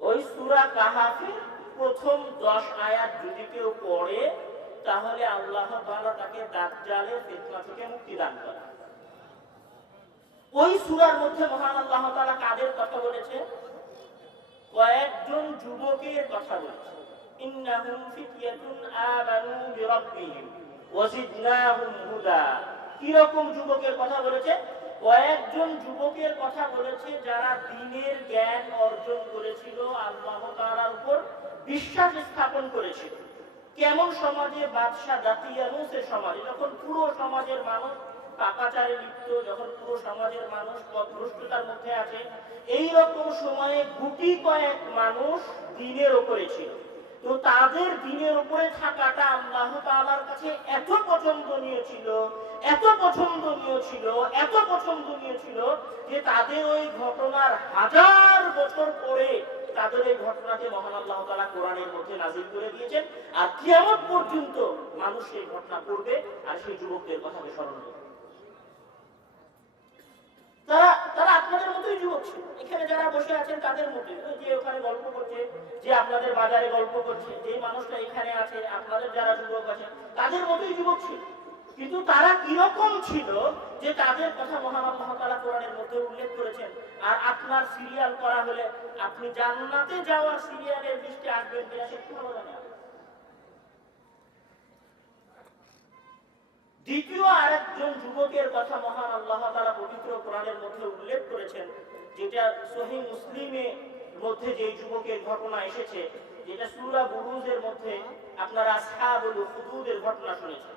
ওই সূরা কাহাফে প্রথম 10 আয়াত যদি কেউ পড়ে, তাহলে আল্লাহ তাকে দাজ্জালের ফিতনা থেকে মুক্তি দান করে ওই সূরার মধ্যে মহান আল্লাহ তাআলা কাদের কথা বলেছে কয়েকজন যুবকের কথা বলেছে ইন্নাহুম ফিতয়াতুন আমানু বিরাব্বিহিম ওয়াজিদনাহুম হুদা। কি রকম যুবকের কথা বলেছে কয়েকজন যুবকের কথা বলেছে, যারা দিনের জ্ঞান অর্জন করেছিল আল্লাহ তাআলার উপর বিশ্বাস স্থাপন করেছিল। কেমন সমাজে বাদশাহ দাতিয়ানুসের সমাজে, যখন পুরো সমাজের মানুষ পাপাচারে লিপ্ত, যখন পুরো সমাজের মানুষ পথভ্রষ্টতার মধ্যে আছে এই রকম সময়ে গুটি কয়েক মানুষ দিনের ওপরে ছিল। তো তাদের দিনের উপরে থাকাটা আল্লাহ তাআলার কাছে এত পছন্দনীয় ছিল এত পছন্দনীয় ছিল, এত পছন্দনীয় ছিল যে তাদের ওই ঘটনার হাজার বছর পরে তাদের এই ঘটনাকে মহান আল্লাহ তাআলা কোরআনের মধ্যে নাজিল করে দিয়েছেন। আর কিয়ামত পর্যন্ত মানুষ সেই ঘটনা করবে আর সেই যুবকদের কথাকে স্মরণ করবে। তারা তারা আপনাদের মতোই যুবক ছিল। এখানে যারা বসে আছেন তাদের ওই যে ওখানে গল্প করছে, যে আপনাদের বাজারে গল্প করছে, যে মানুষটা এখানে আছে, আপনাদের যারা যুবক আছে তাদের মতোই যুবক ছিল। কিন্তু তারা কীরকম ছিল যে তাদের কথা মহান আল্লাহ কোরআনের মধ্যে উল্লেখ করেছেন আর আপনার সিরিয়াল করা হলে আপনি জান্নাতে যাওয়ার সিরিয়ালের লিস্টে আসবেন কিনা সে না। দ্বিতীয় আরেকজন যুবকের কথা মহান আল্লাহ তাআলা পবিত্র কোরআনের মধ্যে উল্লেখ করেছেন, যেটা সহি মুসলিমে মধ্যে যে যুবকের ঘটনা এসেছে, যেটা সূরা বুরুজের মধ্যে আপনারা আসহাবুল হুদুদের ঘটনা শুনেছেন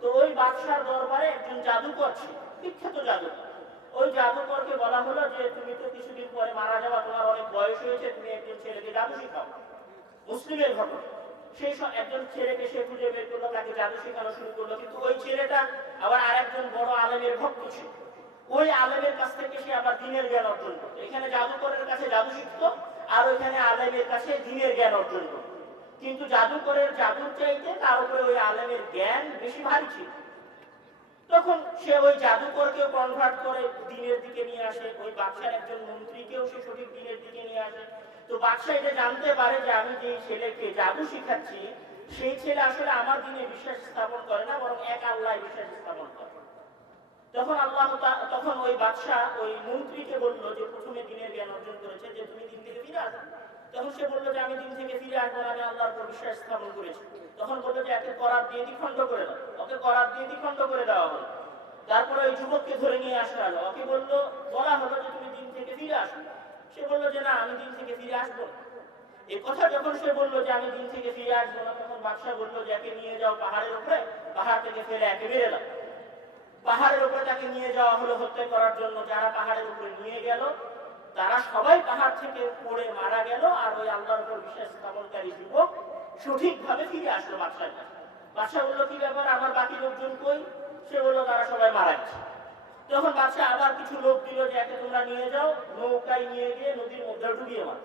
তো ওই বাদশার দরবারে একজন জাদুকর ছিল, বিখ্যাত জাদুকর। ওই জাদুকরকে বলা হলো যে, তুমি তো কিছুদিন পরে মারা যাওয়া, তোমার অনেক বয়স হয়েছে, তুমি একজন ছেলেকে জাদু শেখাও। মুসলিমের ঘটনা। সেই একজন ছেলেকে সে খুঁজে বের করল, তাকে জাদু শেখানো শুরু করল। কিন্তু ওই ছেলেটা আবার আরেকজন বড় আলেমের ভক্ত ছিল। ওই আলেমের কাছ থেকে সে আবার দিনের জ্ঞান অর্জন করতো এখানে জাদুকরের কাছে জাদু শিখতো, আর ওইখানে আলেমের কাছে দিনের জ্ঞান অর্জন করতো কিন্তু জাদুকরের জাদুর চাইতে তার উপরে ওই আলেমের জ্ঞান বেশি ভারী ছিল। তখন সে ওই জাদুকরকে কনভার্ট করে দিনের দিকে নিয়ে আসে, ওই বাদশার একজন মন্ত্রীকেও সে সঠিক দিনের দিকে নিয়ে আসে। তো বাদশাহ এটা জানতে পারে যে আমি যে ছেলেকে জাদু শিখাচ্ছি, সেই ছেলে আসলে আমার দিনে বিশ্বাস স্থাপন করে না, বরং এক আল্লাহ বিশ্বাস স্থাপন করে। তখন আল্লাহ তখন ওই বাদশাহ ওই মন্ত্রীকে বলল যে প্রথমে দিনের জ্ঞান অর্জন করেছে, যে তুমি দিন থেকে ফিরে আসো তখন সে বলল যে আমি দিন থেকে ফিরে তারপরে ওই যুবককে ধরে নিয়ে আসা হলো ওকে বলল, বলা হলো যে, তুমি দিন থেকে ফিরে আসো। সে বলল যে, না, আমি দিন থেকে ফিরে আসব এই কথা যখন সে বলল যে, আমি দিন থেকে ফিরে আসব না, তখন বাদশাহ বলল যে, একে নিয়ে যাও পাহাড়ের উপরে, পাহাড় থেকে ফেলে একে দাও। পাহাড়ের উপরে তাকে নিয়ে যাওয়া হলো হত্যা করার জন্য। যারা পাহাড়ের উপরে নিয়ে গেল তারা সবাই পাহাড় থেকে পড়ে মারা গেল আর ওই আল্লাহর উপর বিশ্বাস স্থাপনকারী যুবক সঠিকভাবে ফিরে আসলো কাছে বাদশাহ বলল, কি ব্যাপার? আমার বাকি লোকজন কই? সে বলল, তারা সবাই মারা গেছে। তখন বাদশাহ আবার কিছু লোক দিল যে, একে তোমরা নিয়ে যাও, নৌকায় নিয়ে গিয়ে নদীর মধ্যে ডুবিয়ে মার।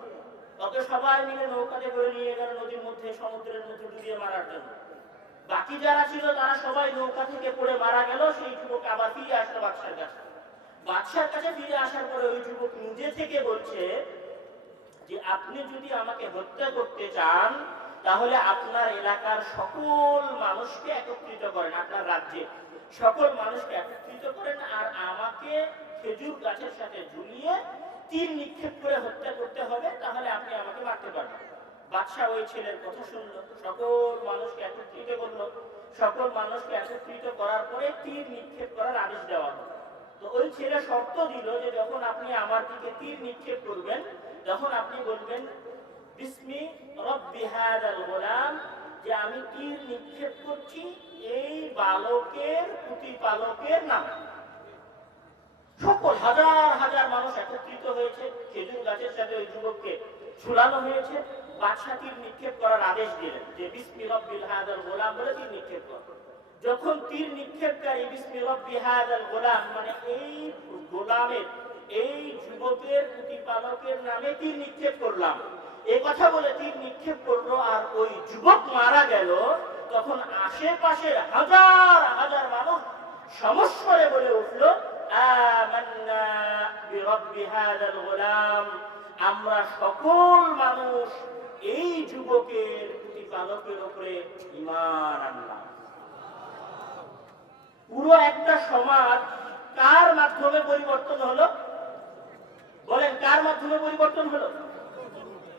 ওকে সবাই মিলে নৌকাতে করে নিয়ে গেল নদীর মধ্যে, সমুদ্রের মধ্যে ডুবিয়ে মারার জন্য। বাকি যারা ছিল, তারা সবাই নৌকা থেকে পড়ে মারা গেল। সেই যুবক আবার ফিরে আসলো বাদশার কাছে। কাছে ফিরে আসার পরে ওই যুবক নিজে থেকে বলছে যে, আপনি যদি আমাকে হত্যা করতে চান, তাহলে আপনার এলাকার সকল মানুষকে একত্রিত করেন, আপনার রাজ্যে। সকল মানুষকে একত্রিত করেন আর আমাকে খেজুর গাছের সাথে ঝুলিয়ে তীর নিক্ষেপ করে হত্যা করতে হবে, তাহলে আপনি আমাকে মারতে পারবেন। বাদশাহ ওই ছেলের কথা শুনলো, সকল মানুষকে একত্রিত করল। সকল মানুষকে একত্রিত করার পরে তীর নিক্ষেপ করার আদেশ দেওয়া হলো। ওই ছেলে শর্ত দিল যে যখন আপনি আমার দিকে তীর নিক্ষেপ করবেন তখন আপনি বলবেন, বিসমি যে আমি তীর নিক্ষেপ করছি এই বালকের প্রতিপালকের নামে। সকল হাজার হাজার মানুষ একত্রিত হয়েছে, খেজুর গাছের সাথে ওই যুবককে ঝুলানো হয়েছে। বাদশাহ তীর নিক্ষেপ করার আদেশ দিলেন যে, বিসমি রব্বিল হাদাল গোলাম বলে তীর নিক্ষেপ কর। যখন তীর নিক্ষেপকারী বিসমি রব্বি হাদাল গোলাম মানে এই গোলামের, এই যুবকের, প্রতিপালকের নামে তীর নিক্ষেপ করলাম। এই কথা বলে তীর নিক্ষেপ করল আর ওই যুবক মারা গেল। তখন আশেপাশের হাজার হাজার মানুষ সমস্বরে বলে উঠল আমরা সকল মানুষ এই যুবকের, প্রতিপালকের উপরে ইমান আনলাম। পুরো একটা সমাজ কার মাধ্যমে পরিবর্তন হলো? বলেন, কার মাধ্যমে পরিবর্তন হলো?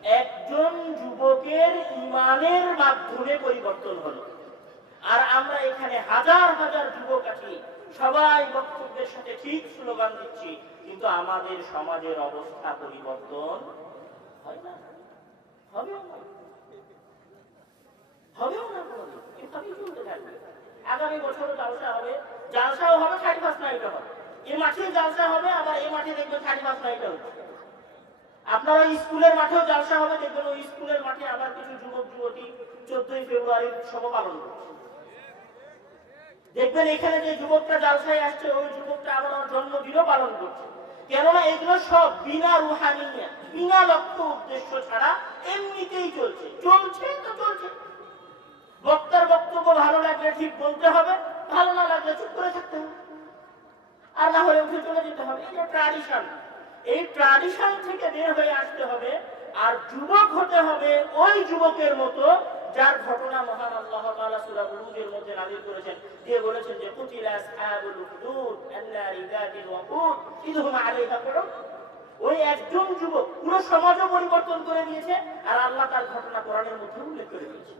একজন যুবকের ইমানের মাধ্যমে পরিবর্তন হলো। আর আমরা এখানে হাজার হাজার যুবক আছি, সবাই বক্তব্যের সাথে ঠিক স্লোগান দিচ্ছি, কিন্তু আমাদের সমাজের অবস্থা পরিবর্তন হয় না? হবেও না। হবেও না কোনোদিন এভাবেই চলতে থাকবে আগামী বছরও জালসা হবে। জালসাও হবে থার্টি ফার্স্ট নাইটও হবে। এ মাঠে জালসা হবে, আবার এ মাঠে দেখবেন থার্টি ফার্স্ট নাইটও হচ্ছে আপনারা স্কুলের মাঠেও জালসা হবে, দেখবেন ওই স্কুলের মাঠে আবার কিছু যুবক, যুবতী চোদ্দই ফেব্রুয়ারি শুভ পালন করছে দেখবেন এখানে যে যুবকটা জালসায় আসছে, ওই যুবকটা আবার ওর জন্মদিনও পালন করছে। কেননা এগুলো সব বিনা রুহানিয়া, বিনা লক্ষ্য উদ্দেশ্য ছাড়া এমনিতেই চলছে। চলছে তো চলছে। বক্তার বক্তব্য ভালো লাগলে ঠিক বলতে হবে, ভালো না লাগলে চুপ করে থাকতে হবে। আর না হলে উঠে চলে যেতে হবে। এই যে ট্রাডিশন এই ট্রাডিশন থেকে বের হয়ে আসতে হবে, আর যুবক হতে হবে ওই যুবকের মতো যার ঘটনা মহান আল্লাহ তাআলা সূরা মধ্যে নাযিল করেছেন। দিয়ে বলেছেন যে, কুতিলা আসহাবুল হুদুদ আন্নারি যাতিল ওয়াকুদ ইদহুম আলাইহা ওই একজন যুবক পুরো সমাজও পরিবর্তন করে দিয়েছে, আর আল্লাহ তার ঘটনা কোরআনের মধ্যে উল্লেখ করে দিয়েছে।